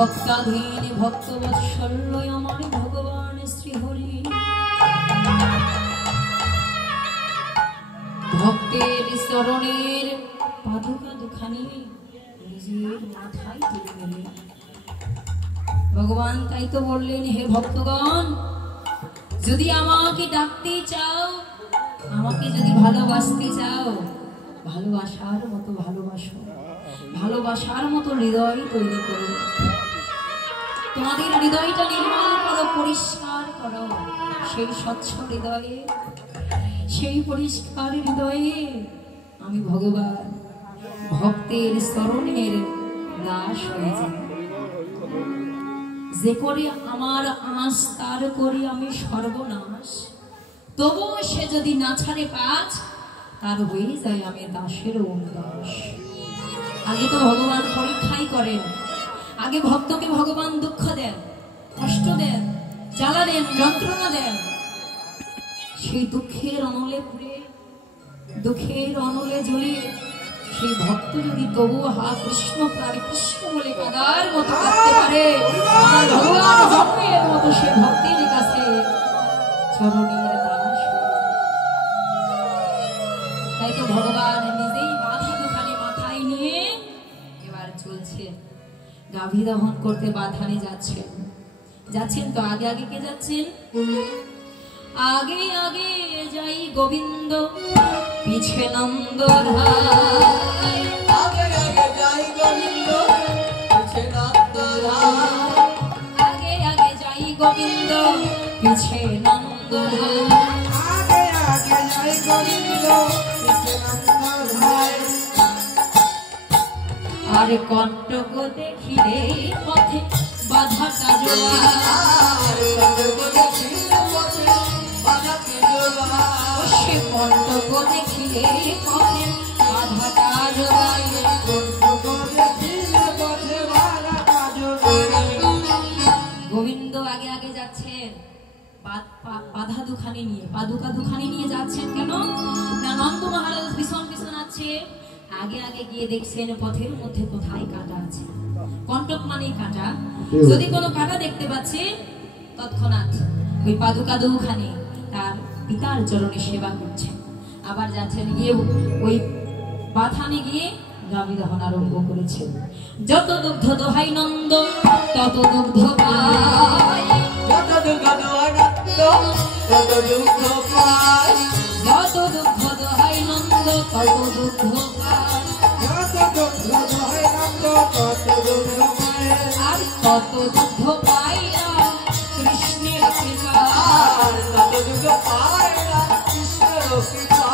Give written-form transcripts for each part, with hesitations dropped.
ভক্তাধীন ভক্তবৎসল্য আমার ভগবান শ্রীহরি ভক্তের চরণের পাদুকা দুখানি নিজের মাথায় তুলে নিলেন। ভগবান তাই তো বললেন, হে ভক্তগণ, যদি আমাকে ডাকতে চাও, আমাকে যদি ভালোবাসতে চাও, ভালোবাসার মতো ভালোবাসো, ভালোবাসার মতো হৃদয় তৈরি করো, তোমাদের হৃদয়টা নির্মল করো, পরিষ্কার করো। সেই স্বচ্ছ হৃদয়ে, সেই পরিষ্কার হৃদয়ে আমি ভগবান ভক্তের চরণের দাস হয়ে যাই। যে করে আমার আঁশ তার করি আমি সর্বনাশ, তবু সে যদি না ছাড়ে পাঁচ, তার হয়ে যায় আমি দাসের দাস। আগে তো ভগবান পরীক্ষাই করেন, আগে ভক্তকে ভগবান দুঃখ দেন, কষ্ট দেন, জ্বালা দেন, যন্ত্রণা দেন। সেই দুঃখের অনলে পুড়ে, দুঃখের অনলে জ্বলে সেই ভক্ত যদি তবু হা কৃষ্ণ প্রাণী কৃষ্ণ বলে কাদার মতো কাঁদতে পারে, আমার ভগবান জন্মের মতো সে ভক্তির কাছে চরণের দাস। তাই তো ভগবান নিজেই বাধা দুখানি মাথায় নিয়ে এবার চলছে, গাভী দহন করতে বাধানে যাচ্ছেন। যাচ্ছেন তো আগে আগে কে যাচ্ছেন? আগে আগে যাই গোবিন্দ, পিছে নন্দ ধাই। আগে আগে যাই গোবিন্দ, পিছে নন্দ ধাই। আগে আগে যাই গোবিন্দ, পিছে নন্দ ধাই। আগে আগে যাই গোবিন্দ, পিছে নন্দ ধাই। আর কণ্টক দেখিলে পথে বাধা কাজলা, সে কণ্টক দেখিলে পথে বাধা কাজলা। গোবিন্দ আগে আগে যাচ্ছেন বাধা দুখানি নিয়ে, পাদুকা দুখানি নিয়ে যাচ্ছেন। কেন না, নন্দ মহারাজ ভীষণ ভীষণ আছে। আগে আগে গিয়ে দেখছেন পথের মধ্যে কোথায় কাঁটা আছে। কণ্টক মানে কাঁটা, যদি কোনো কাঁটা দেখতে পাচ্ছে তৎক্ষণাৎ ওই পাদুকা দুখানি তার পিতার চরণে সেবা করছেন। আবার যাচ্ছেন গিয়ে ওই বাথানে গিয়ে গাভী দহন আরম্ভ করেছেন। যত দুগ্ধ দোহাই নন্দ তত দুগ্ধ পায়, যত দুগ্ধ দোহাই নন্দ তত দুগ্ধ পায়। যত দুগ্ধ দোহাই নন্দ তত দুগ্ধ পায়, যত দুগ্ধ দোহাই নন্দ তত দুগ্ধ পায়। আর তত দুগ্ধ পায় না কৃষ্ণের কৃপা, আর তত দুগ্ধ পায় না কৃষ্ণের কৃপা।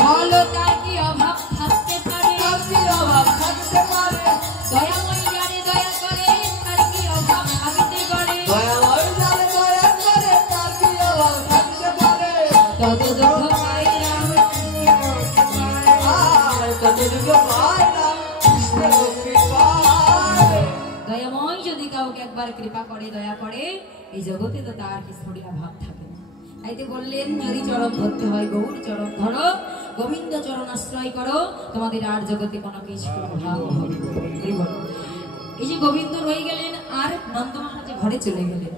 বলো তার কি অভাব থাকতে পারে? তার কি অভাব থাকতে পারে? দয়াময় যারে দয়া করে তার কি অভাব থাকিতে পারে? দয়াময় যারে দয়া করে তার কি অভাব থাকতে পারে? তত দুগ্ধ পায় না, আর তত দুগ্ধ পায় না কৃষ্ণের কৃপা। দয়াময় যদি কাউকে একবার কৃপা করে, দয়া করে, এই জগতে তো তার কিছুরই অভাব থাকে না। তাইতে বললেন, যদি চরণ ধরতে হয় গৌর চরণ ধরো, গোবিন্দ চরণ আশ্রয় করো, তোমাদের আর জগতে কোনো কিছু অভাব হবে না। এই যে গোবিন্দ রয়ে গেলেন আর নন্দ মহারাজ ঘরে চলে গেলেন।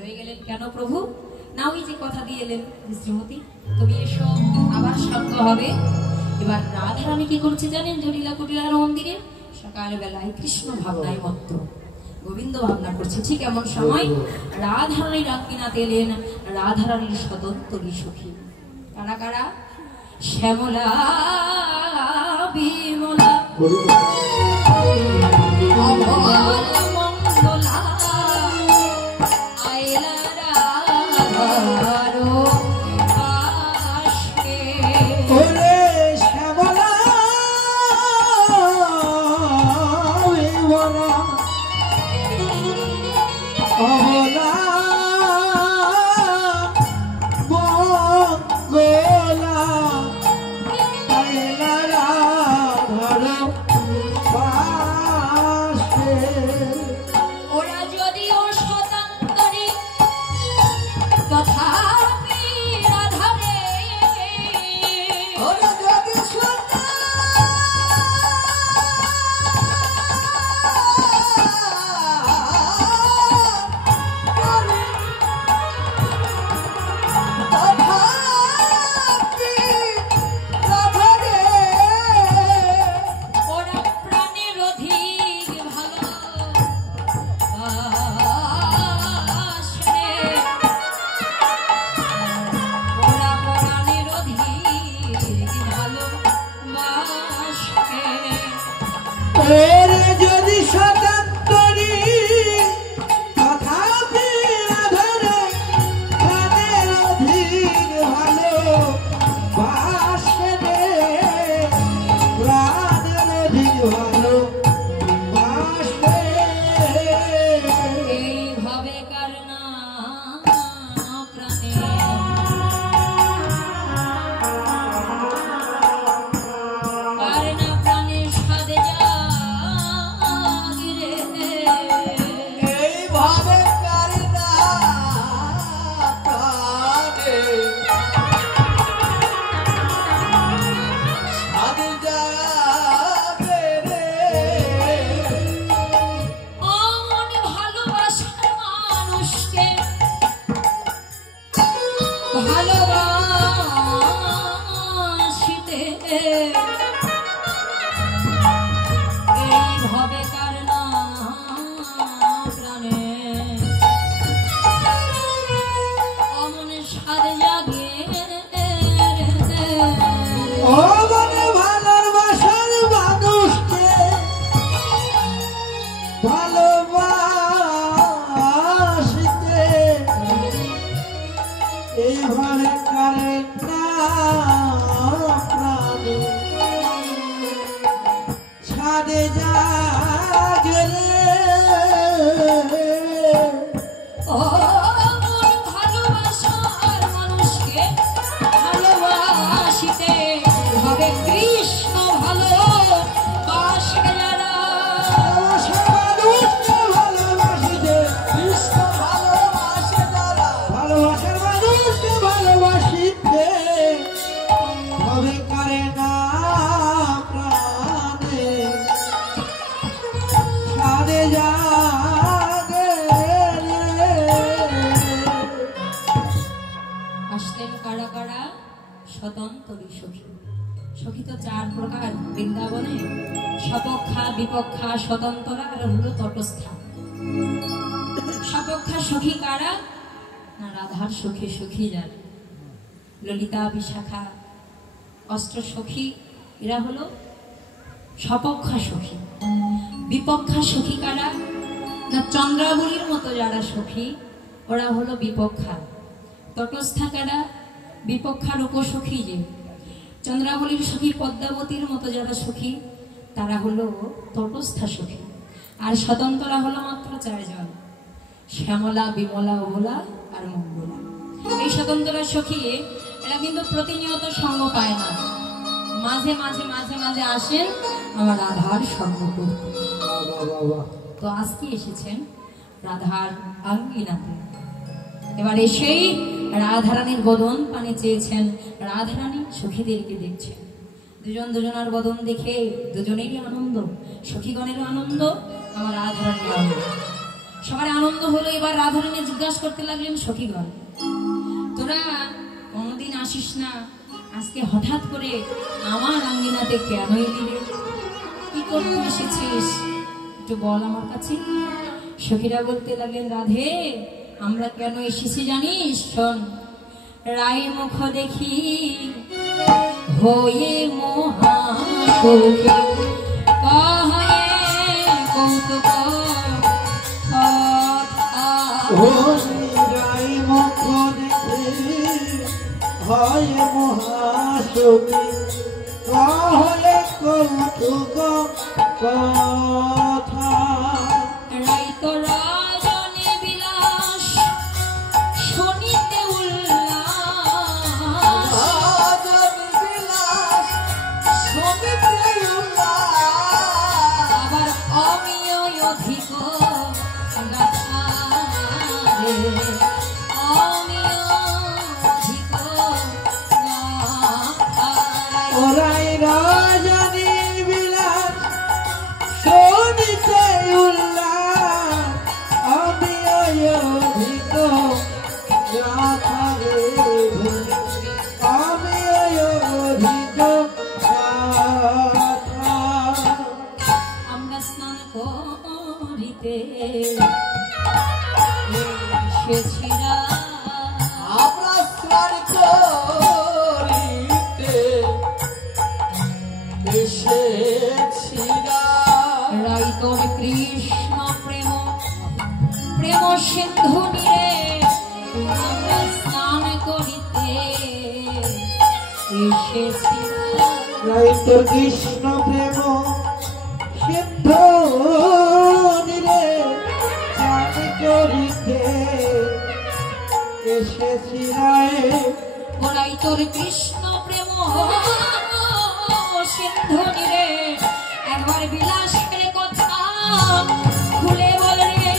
রয়ে গেলেন কেন প্রভু? না ওই যে কথা দিয়ে এলেন, শ্রীমতী তুমি এসো, আবার সঙ্গ হবে। এবার রাধারানী কি করছে জানেন? জটিলা কুটিলার মন্দিরে সকালবেলায় কৃষ্ণ ভাবনায় মত্ত, গোবিন্দ ভাবনা করছে। ঠিক এমন সময় রাধারানীর আজ্ঞাতে এলেন রাধারানীর স্বতন্ত্রী সখী। কারা কারা? শ্যামলা, বিমলা, মঙ্গলা, আইলা রাধার পাশে। ওরে শ্যামলা, বিমলা, অবলা, মঙ্গলা, আইলা রাধার পাশে। ভালোবাসিতে এইভাবে কার না প্রাণে অমন স্বাদ জাগে ও মনে ভালোবাসার মানুষকে ভালোবাসিতে এইভাবে কারে না প্রাণে ছাড়ে জাগে ও মন ভালোবাসার মানুষকে ভালোবাসিতে হবে কৃষ্ণ ভালোবাসে যারা ভালোবাসার মানুষকে ভালোবাসিতে হবে কারে না প্রাণে ছাড়ে জাগে আসলেন কারা কারা স্বতন্ত্রী সখী সখী তো চার প্রকার বৃন্দাবনে সপক্ষা বিপক্ষা স্বতন্ত্রা আর হলো তটস্থা সপক্ষা সখী কারা না রাধার সখী সখী যারা ললিতা বিশাখা অষ্ট সখী এরা হলো সপক্ষা সখী বিপক্ষা সখী কারা না চন্দ্রাবলীর মতো যারা সখী ওরা হলো বিপক্ষা তটস্থা কারা বিপক্ষার উপসখী যে চন্দ্রাবলীর সখী পদ্মাবতীর মতো যারা সখী তারা হলো তটস্থা সখী আর স্বতন্ত্রা হলো মাত্র চারজন শ্যামলা বিমলা অবলা আর মঙ্গলা এই স্বতন্ত্রা সখী এরা কিন্তু প্রতিনিয়ত সঙ্গ পায় না মাঝে মাঝে মাঝে মাঝে আসেন আমার রাধার সঙ্গ করতে তো আজকে এসেছেন রাধার আঙ্গিনাতে এবার এসেই রাধারানীর বদন পানে চেয়েছেন রাধারানী সখীদেরকে দেখছেন দুজন দুজনার বদন দেখে দুজনেরই আনন্দ সখীগণেরও আনন্দ আমার রাধারানীর আনন্দ সবার আনন্দ হলো এবার রাধারানী জিজ্ঞাসা করতে লাগলেন সখীগণ তোরা কোনোদিন আসিস না আজকে হঠাৎ করে আমার আঙ্গিনাতে কেন এলি রে কি করতে এসেছিস একটু বল আমার কাছে সখীরা বলতে লাগলেন রাধে আমরা কেন এসেছি জানিস শোন রায় মুখ দেখি হয়ে মহাসুখী কহে কৌতুক রায় মুখ দেখি হয় মহাসুখী কহে কৌতুক কথা রায় তো রাজনে বিলাস শনিতে উল্লাস আবার অমিয় অধিক গাথা রে অমিয় অধিক গাথা ওরাই রাজনী বিলাস শোনিতে উল্লাস আমি অধিক গাথা রে আমি অধিক গাথা আমরা স্নান করিতে এসেছিলাম আমরা স্নান করিতে এসেছিলাম রাই তোর কৃষ্ণ প্রেম প্রেম সিন্ধু নিরে আমরা স্নান করিতে এসেছিলাম রাই তোর কৃষ্ণ প্রেম সিন্ধু নিরে স্নান করিতে এসেছি রায় ওরাই তোর কৃষ্ণ প্রেম সিন্ধু নিরে একবার বিলাসের কথা খুলে বল রে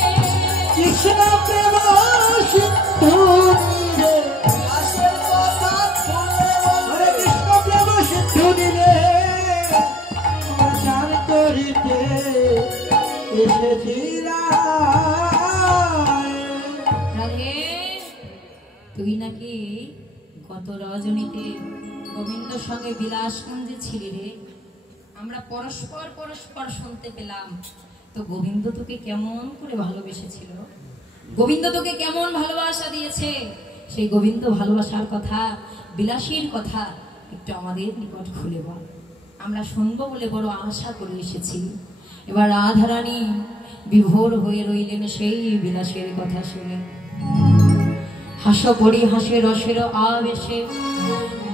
কৃষ্ণ প্রেম সিন্ধু নিরে বিলাসের কথা খুলে বল রে কৃষ্ণ প্রেম সিন্ধু নিরে স্নান করিতে এসেছি রায় রাধে তুই নাকি কত রজনীতে গোবিন্দর সঙ্গে বিলাসগঞ্জে ছিলি রে, আমরা পরস্পর পরস্পর শুনতে পেলাম। তো গোবিন্দ তোকে কেমন করে ভালোবেসেছিল, গোবিন্দ তোকে কেমন ভালোবাসা দিয়েছে, সেই গোবিন্দ ভালোবাসার কথা, বিলাসীর কথা একটু আমাদের নিকট খুলে বল। আমরা শুনবো বলে বড় আশা করে এসেছি। এবার রাধারানী বিভোর হয়ে রইলেন সেই বিলাসের কথা শুনে। হাস পড়ি হাসে রসের আবেশে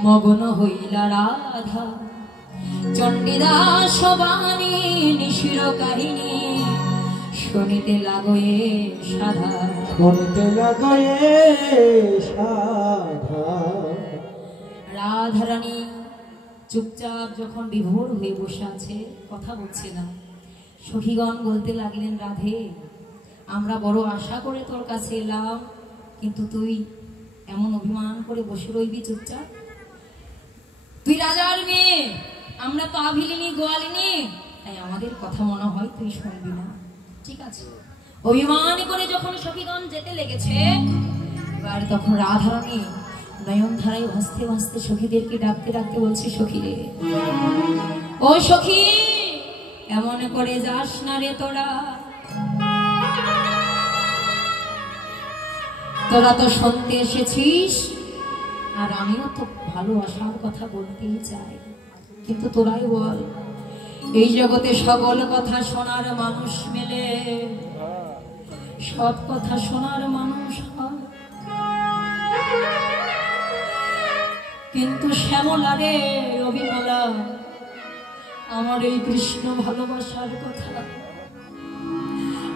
মগ্ন হইলা রাধা, চণ্ডীদাস বাণী নিশির কাহিনী শুনিতে লাগয়ে সাধা, শুনিতে লাগয়ে সাধা। রাধারানী চুপচাপ যখন বিভোর হয়ে বসে আছে, কথা বলছে না, সখীগণ বলতে লাগলেন, রাধে আমরা বড় আশা করে তোর কাছে এলাম, কিন্তু তুই এমন অভিমান করে বসে রইবি চুপচাপ? তুই রাজার মেয়ে, আমরা তো আভিলিনী গোয়ালিনী, তাই আমাদের কথা মনে হয় তুই শুনবি না। ঠিক আছে, অভিমান করে যখন সখীগণ যেতে লেগেছে, এবার তখন রাধারানী নয়ন ধারায় ভাসতে ভাসতে সখীদেরকে ডাকতে ডাকতে বলছে, সখী রে, ও সখী এমন করে যাস না রে, তোরা তোরা তো শুনতে এসেছিস, আর আমিও তো ভালোবাসার কথা বলতেই চাই, কিন্তু তোরাই বল, এই জগতে সকল কথা শোনার মানুষ মেলে, সব কথা শোনার মানুষ হয়, কিন্তু শ্যামলা রে অভিমলা, আমার এই কৃষ্ণ ভালোবাসার কথা,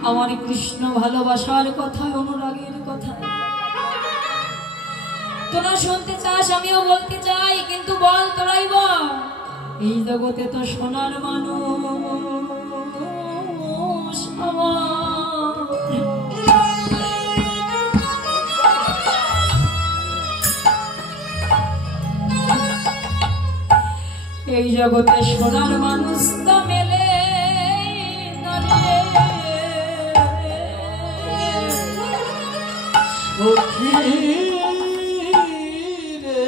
আমার কৃষ্ণ ভালোবাসার কথা, অনুরাগের কথা তোরা শুনতে চাস, আমিও বলতে চাই, কিন্তু বল তোরাই বল, এই জগতে তো সোনার মানুষ আমার, এই জগতে সোনার মানুষ তো মেলে না রে সখী রে,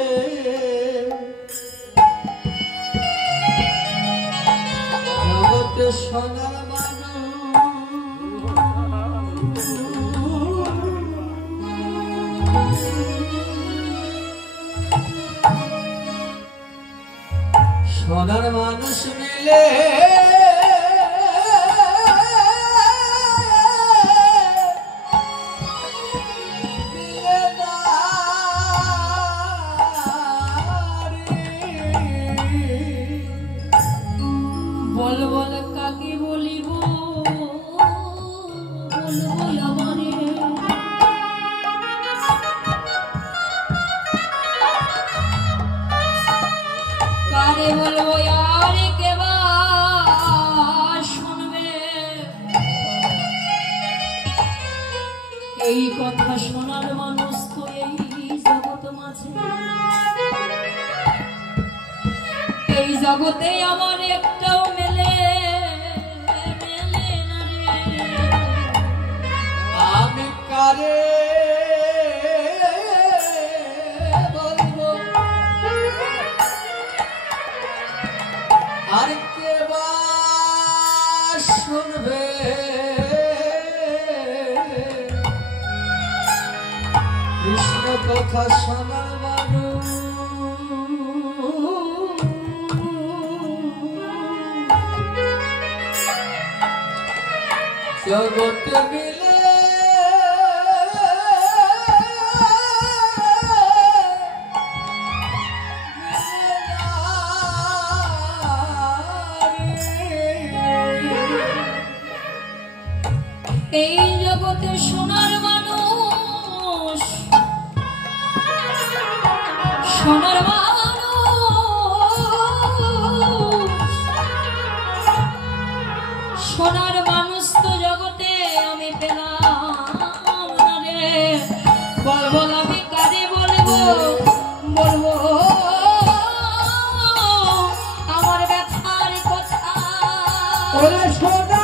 জগতে সোনার মানুষ, সোনার মানুষ মিলে বল বল কাকে বলিব, বল বল আমারে, কারে বলবো আর কে বা শুনবে, এই কথা শোনার মানুষ তো এই জগৎ মাঝে, এই জগতে আমার একটাও মেলে না রে, আমি কারে বলবো আর কে বা শুনবে, কৃষ্ণ কথা শোনার মানুষ জগতে মিলে এই জগতে সোনার মানুষ, সোনার মানুষ, সোনার মানুষ তো জগতে আমি পেলাম না রে, বল বল আমি কারে বলবো, বলবো আমার ব্যথার কথা, ওরে সোনা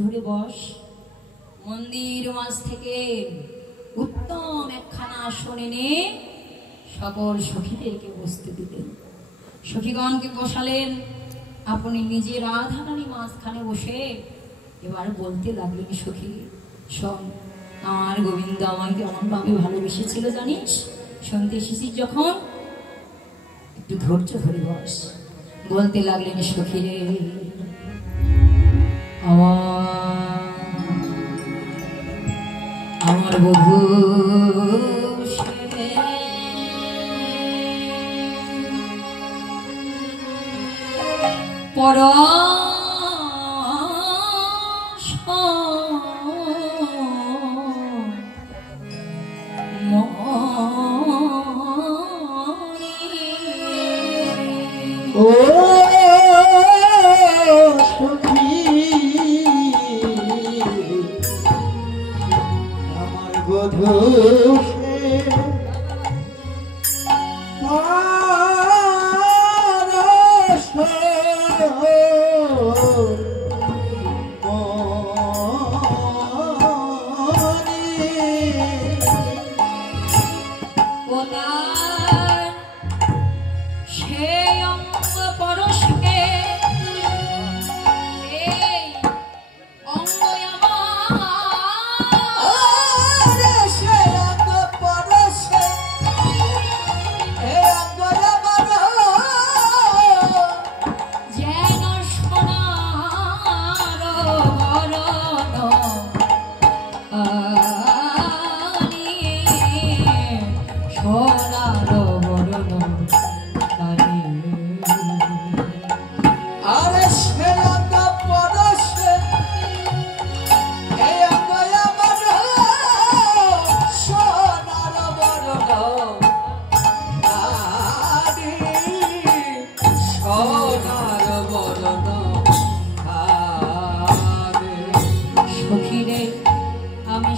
ধরে বস। মন্দির মাঝ থেকে উত্তম একখানা আসন এনে সকল সখীদেরকে বসতে দিতেন। সখীগণকে বসালেন, আপনি নিজে রাধারানী মাঝখানে বসে এবার বলতে লাগলেন, সখী শোন, আমার গোবিন্দ আমায় কেমন ভাবে ভালোবেসেছিল জানিস? শুনতে এসেছিস যখন, একটু ধৈর্য ধরে বস। বলতে লাগলেন, সখী রে আমার বধূ পর ও সখী আমার বধূ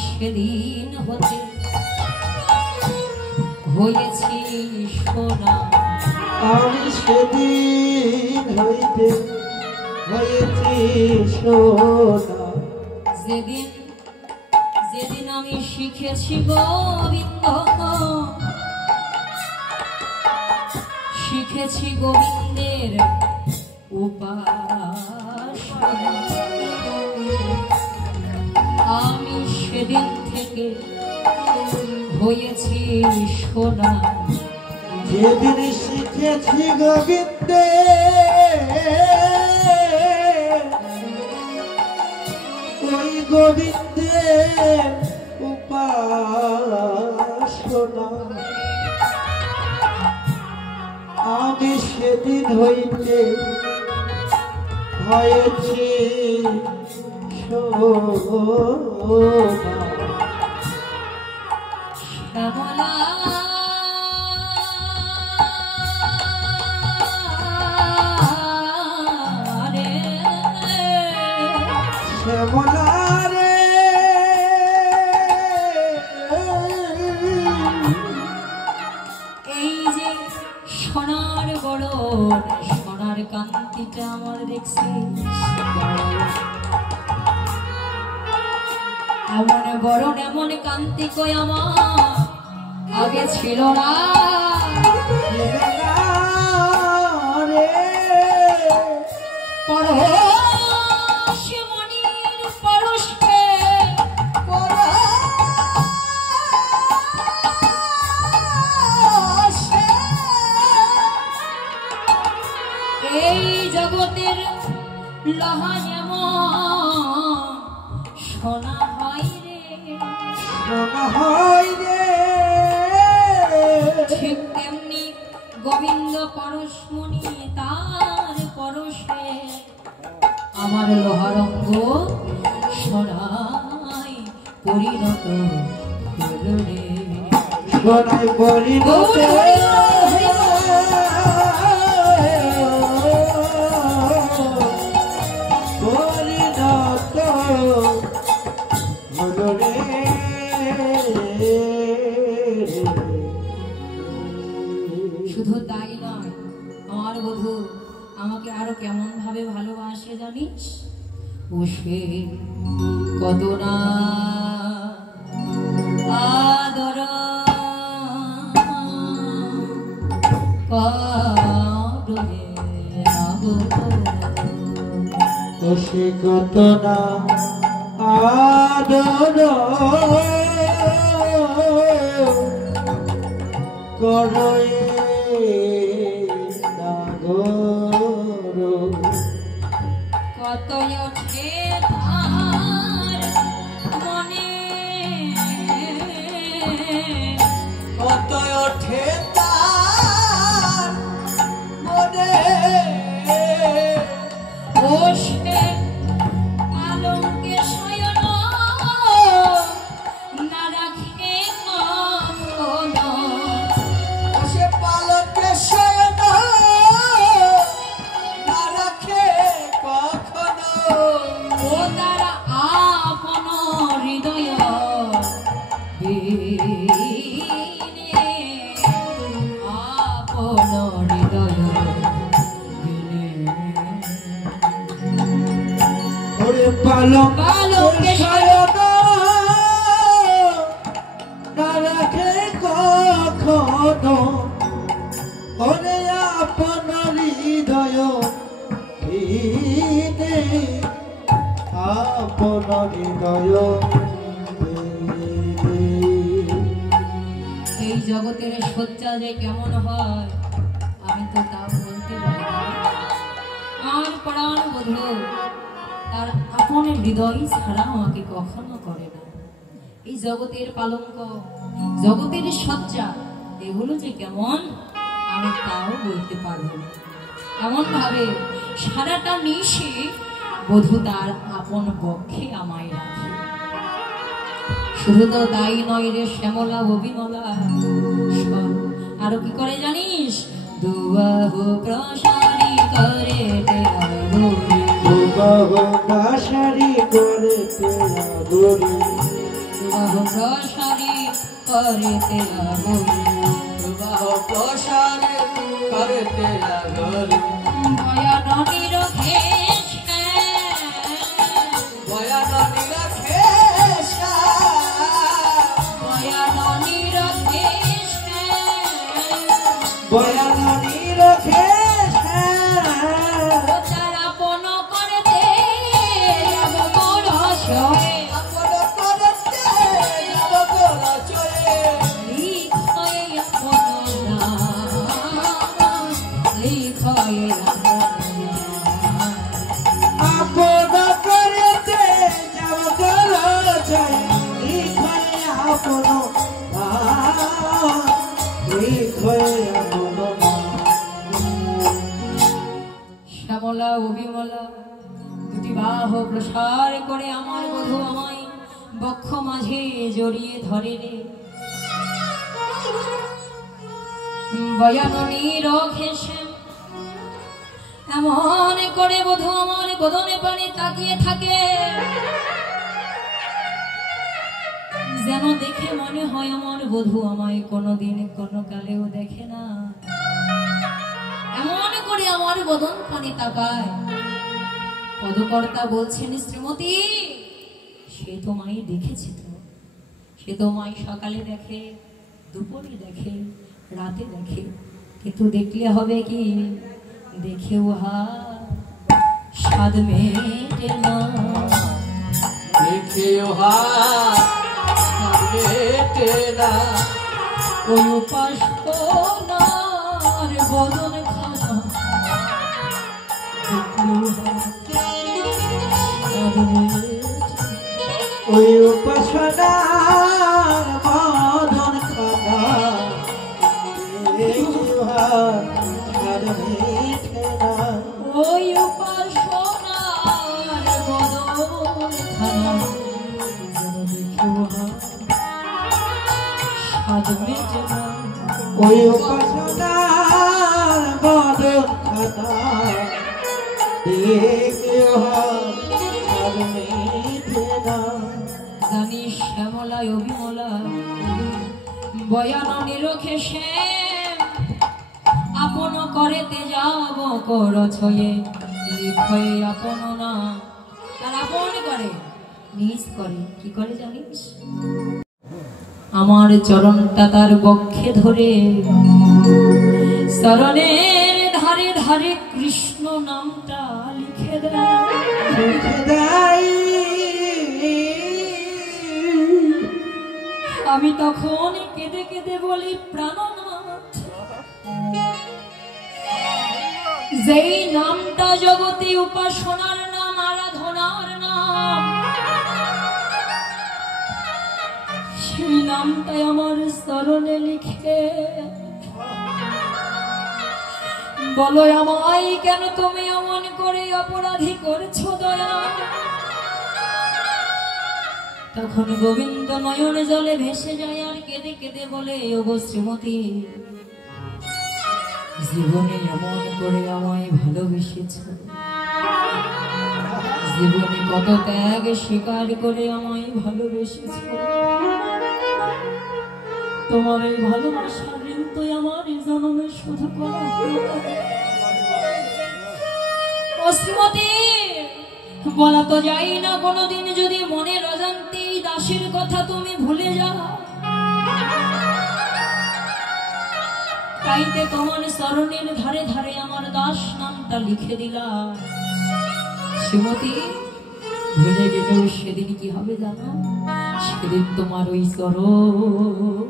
সেদিন হতে হয়েছি সোনা, আমি সেদিন হইতে হয়েছি সোনা। যেদিন যেদিন আমি শিখেছি গোবিন্দ, শিখেছি গোবিন্দের উপাসনা, আমি সেদিন থেকে হয়েছি সোনা। যেদিন শিখেছি গোবিন্দে ওই গোবিন্দে উপাসনা, আমি সেদিন হইতে হয়েছি সোনা। শ্যামলা রে, শ্যামলা রে, এই যে সোনার বরণ, সোনার কান্তিটা আমার দেখছিস, এমন বরণ এমন কান্তি কই আমার আগে ছিল না রে। পরশে মনির পরশে এই জগতের লহা যেমন সোনা হয় রে, সোনা হয় রে, ঠিক তেমনি গোবিন্দ পরশমণি তার পরশে আমার লোহারঙ্গ সোনায় পরিণত হলো রে। সোনায় পরিণত হলো রে। শুধু তাই নয়, আমার বধূ আমাকে আরো কেমন ভাবে ভালোবাসে জানিস? সে কত না আদর করে সে কত না আদর করে কত ওঠে তার মনে কত ওঠে তার মনে ও সে পালঙ্কে শয়ন না রাখে কখনো সে পালকে শয়ন না রাখে কখনো ও তারা আপন হৃদয় বিনে আপন হৃদয় ওরে পালকে শয়ন না রাখে কখনো ওরে আপন হৃদয় ভিনে আপন হৃদয় এই জগতের সজ্জা যে কেমন হয় আমি তো তা বলতে পারি না। আর প্রাণ বধূ তার আপন হৃদয় ছাড়া আমাকে কখনো করে না। এই জগতের পালঙ্ক জগতের সজ্জা এগুলো যে কেমন আমি তাও বলতে পারবো না। এমন ভাবে সারাটা নিশে বধূ তার আপন পক্ষে আমায় রাখে। শুধু তো তাই নয় রে শ্যামলা অবিমলা আরো কি করে জানিস দুবাহ প্রসারী করে দুবাহ প্রসারী করে দুবাহ প্রসারী করে দুবাহ প্রসারী করে ভয়ান নিরখেশ ভয়ান নিরখে ভয়ান নিরখেশ ভয়ান নিরখে তার আপন করে দে যাব বড় সয়ে আপন করতে যাব বড় চয়ে লিখয়ে আপন নাম লিখয়ে আপন করতে যাব বড় চয়ে লিখয়ে আপন লিখয়ে আপন শ্যামলা অবিমলা দুটি বাহ প্রসার করে আমার বধূ আমায় বক্ষ মাঝে জড়িয়ে ধরে রে বয়াননী রখে শ্যাম এমন করে বধূ আমার বদনে পানে তাকিয়ে থাকে যেন দেখে মনে হয় আমার বধূ আমায় কোনোদিন কোনো কালেও দেখে না। এমন করে আমার বদন পানে তাকায়। পদকর্তা বলছেন শ্রীমতী সে তোমায় দেখেছে তো সে তোমায় সকালে দেখে দুপুরে দেখে রাতে দেখে কিন্তু দেখলে হবে কি দেখে উহা স্বাদ মেটে না দেখে মেটে না ওই উপাসনার বদন খানা ওই উপাসনার বদন খানা ওই উপাসনার বদন খানা স্বাদ মেটে না ওই উপাসনার বদন খানা জানি শ্যামলা অবিমলা বয়ান নিরখে শ্যাম আপন করেতে যাব কর ছয়ে লিখয়ে আপন না তার আপন করে নিজ করে কি করে জানিস আমার চরণটা তার বক্ষে ধরে চরণের ধারে ধারে কৃষ্ণ নামটা লিখে দেয় আমি তখন কেঁদে কেঁদে বলি প্রাণনাথ যেই নামটা জগতে উপাসনার নাম আরাধনার নাম সেই নামটাই আমার চরণে লিখে বলো আমায় কেন তুমি অমন করে অপরাধী করছো দয়া তখন গোবিন্দ নয়ন জলে ভেসে যায় আর কেঁদে কেঁদে বলে ওগো শ্রীমতী জীবনে এমন করে আমায় ভালোবেসেছ জীবনে কত ত্যাগ স্বীকার করে আমায় ভালোবেসেছ তোমার এই ভালোবাসার ঋণ তো আমার জন্মে শুধু করা ও শ্রীমতী বলা তো যাই না কোনোদিন যদি মনের অজান্তে দাসের কথা তুমি ভুলে যাও তাইতে তোমার চরণের ধারে ধারে আমার দাস নামটা লিখে দিলাম শ্রীমতী ভুলে গেলেও সেদিন কি হবে জানো সেদিন তোমার ওই চরণ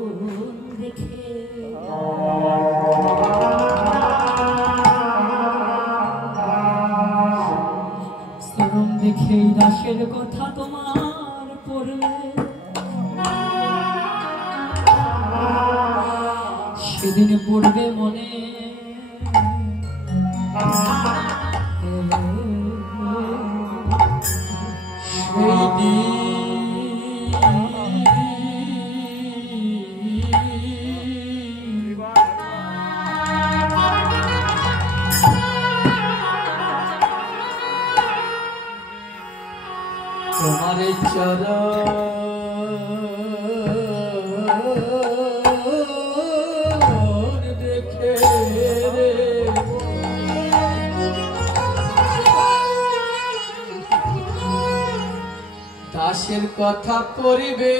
দেখে চরণ দেখে দাসের কথা তোমার পড়বে সেদিন পড়বে মনে তোমার চরণ দেখে দাসের কথা পড়িবে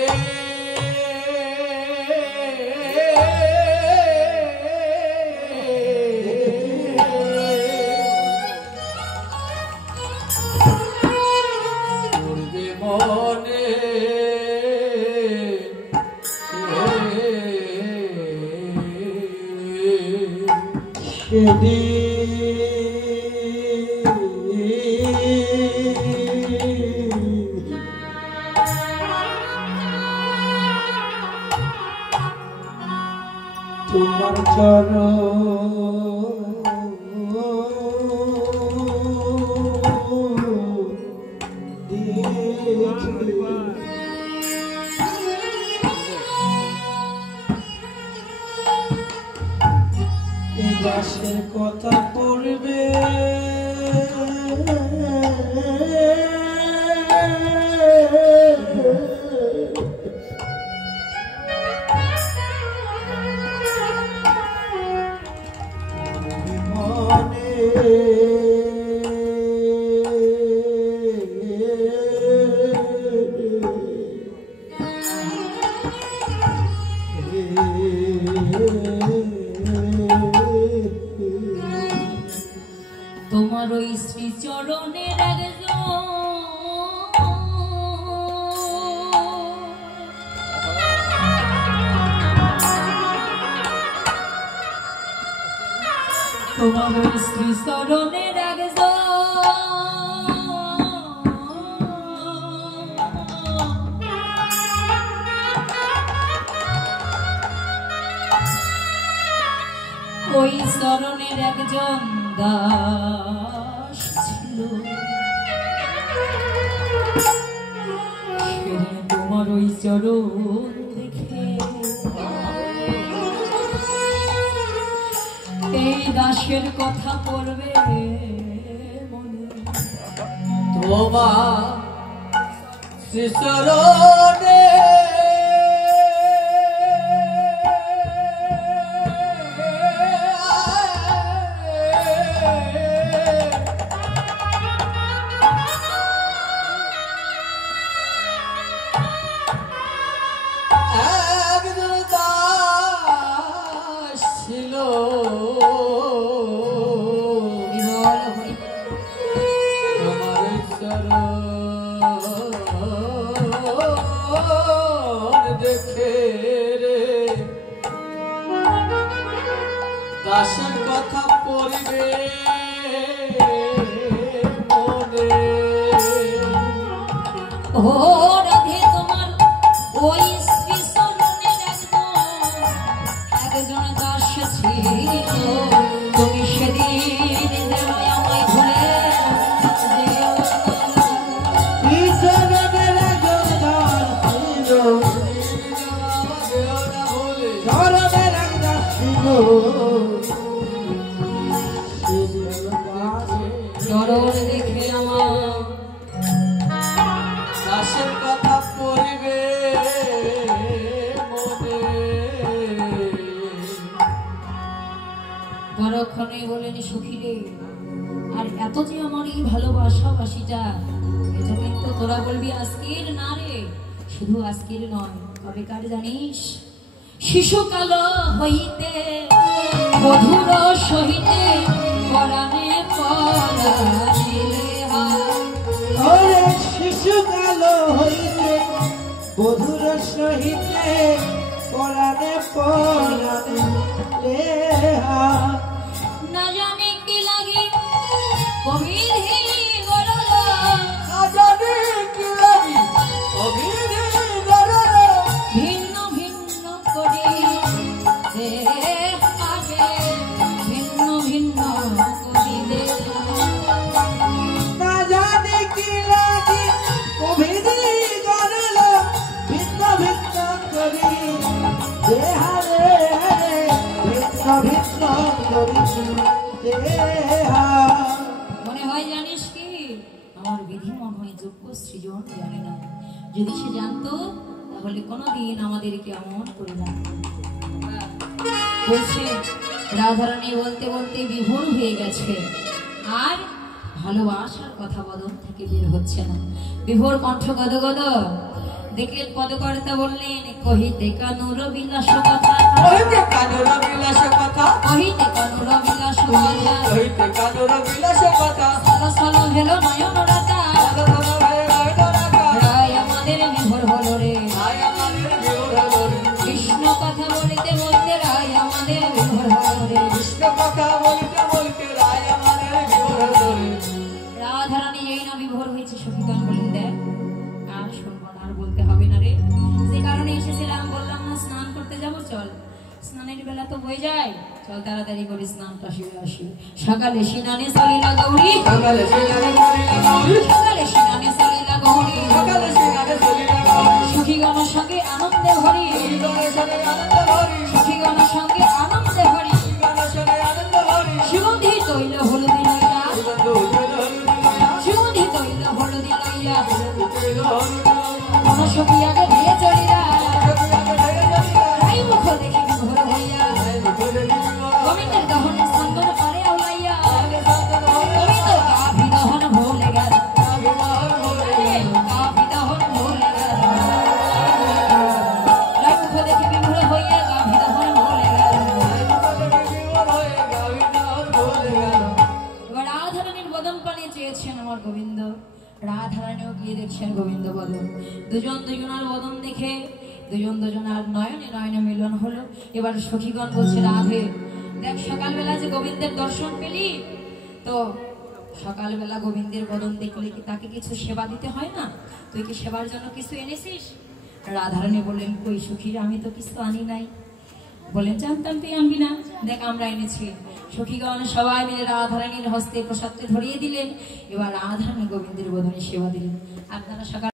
তোমার দাসের কথা পড়বে তোমার ওই শ্রী চরণে তোমার ওই শ্রী চরণে ওই চরণের একজন দাস ছিল সেদিন তোমার ওই চরণ দেখে এই দাসের কথা পড়বে মনে তোমার চরণে দাসের কথা পড়িবে মনে। ও রাধে তোমার ওই শ্রী চরণের একজন দাস ছিল, তুমি সেদিন যেন আমায় ভুলে যেও না। চরণের একজন দাস ছিল, চরণের এক দাস ছিল, চরণ দেখে আমার দাসের কথা পড়িবে মনে। পরক্ষণে বলেন সখী রে, আর এত যে আমার এই ভালোবাসাবাসিটা, এটা কিন্তু তোরা বলবি আজকের না রে, শুধু আজকের নয়, কবেকার জানিস? শিশুকাল হইতে মধুর সহিতে পরাণে পরাণিলে ওরে শিশুকাল হইতে বধুর সহিতে পরাণে পরাণে লেহা। না জানি কি লাগে গভীর গরল, আজাদি কি লাগি অভিনে গরল, ভিন্ন ভিন্ন করি দে আগে, ভিন্ন ভিন্ন করি দে। না জানি কি লাগি অভিধি গরল, ভিন্ন ভিন্ন করি দেহারে, ভিন্ন ভিন্ন করি দেহা। মনে হয় জানিস কি, আমার বিধি মনে হয় যোগ্য সৃজন জানে না, যদি সে জানতো তাহলে কোনোদিন আমাদেরকে এমন করে না। বলছে রাধারানী বলতে বলতে বিভোর হয়ে গেছে, আর ভালোবাসার কথা বদন থেকে বের হচ্ছে না, বিভোর কণ্ঠ গদগদ। দেখলেন পদকর্তা বললেন, কহিতে কানুর বিলাস কথা, কহিতে কানুর বিলাস কথা, কহিতে কানুর বিলাস কথা, কহিতে কানুর বিলাস কথা, সল সল হেল নয়ন রাতা, রায় আমাদের বিভোর হলো রে, কৃষ্ণ কথা বলিতে বলতে রায় আমাদের বিভোর হলো রে। কৃষ্ণ কথা বলতে বলতে রায় আমাদের বিভোর হলো রে। রাধারানী এই না বিভোর হয়েছে, সখীগণ বলেন দেখ আর শুনবো না, আর বলতে হবে না রে, যে কারণে এসেছিলাম বললাম না স্নান করতে যাব, চল স্নানের বেলা তো হয়ে যায়, চল তাড়াতাড়ি করে স্নানটা সেরে আসি। সকালে স্নানে চলিলা গৌরী, সকালে সিনারে চলিলা গৌরী, সকালে স্নানে চলিলা গৌরী, সকালে সিনারে চলিলা গৌরী, সখীগণের সঙ্গে আনন্দে ভরি, গণের সঙ্গে আনন্দ ভরি, সখীগণের সঙ্গে আনন্দে ভরি, গণের সঙ্গে আনন্দ ভরি, সুগন্ধি তৈল হলুদি লইয়া, সুগন্ধ উজ্জ্বল হলুদ লইয়া, সুগন্ধি তৈল হলুদি লইয়া, উজ্জ্বল হলুদ লইয়া, কোন সখী আগে দিয়ে চলিলা, সখিয়াকে ধরে চলিলা, রাই মুখ দেখি বিভোর হইয়া, এই মুখে দেখি বিভোর, গোবিন্দের দহনে স্কন্দন পারে আউলাইয়া, তাহলে সান্তন হইয়া, গোবিন্দ কাফি দহন ভুলে গেল, বিবাহ ভরে গেল। কাফি দহন ভুলে গেল, রাই মুখ দেখি বিভোর হইয়া, কাফি দহন ভুলে গেল। এবার রাধারানীর বদন পানে চেয়েছেন আমার গোবিন্দ, রাধারানীও গিয়ে দেখছেন গোবিন্দ বদন, দুজন দুজনার বদন দেখে দুজন দুজনার নয়নে নয়নে মিলন হলো। এবার সখীগণ বলছে, রাধে দেখ সকালবেলা যে গোবিন্দের দর্শন পেলি, তো সকালবেলা গোবিন্দের বদন দেখলে কি তাকে কিছু সেবা দিতে হয় না? তুই কি সেবার জন্য কিছু এনেছিস? রাধারানী বললেন, কই সখীর, আমি তো কিছু আনি নাই। বলেন, জানতাম তুই আনবি না, দেখ আমরা এনেছি। সখীগণ সবাই মিলে রাধারানীর হস্তে প্রসাদকে ধরিয়ে দিলেন, এবার রাধারানী গোবিন্দের বদনে সেবা দিলেন। আপনারা সকাল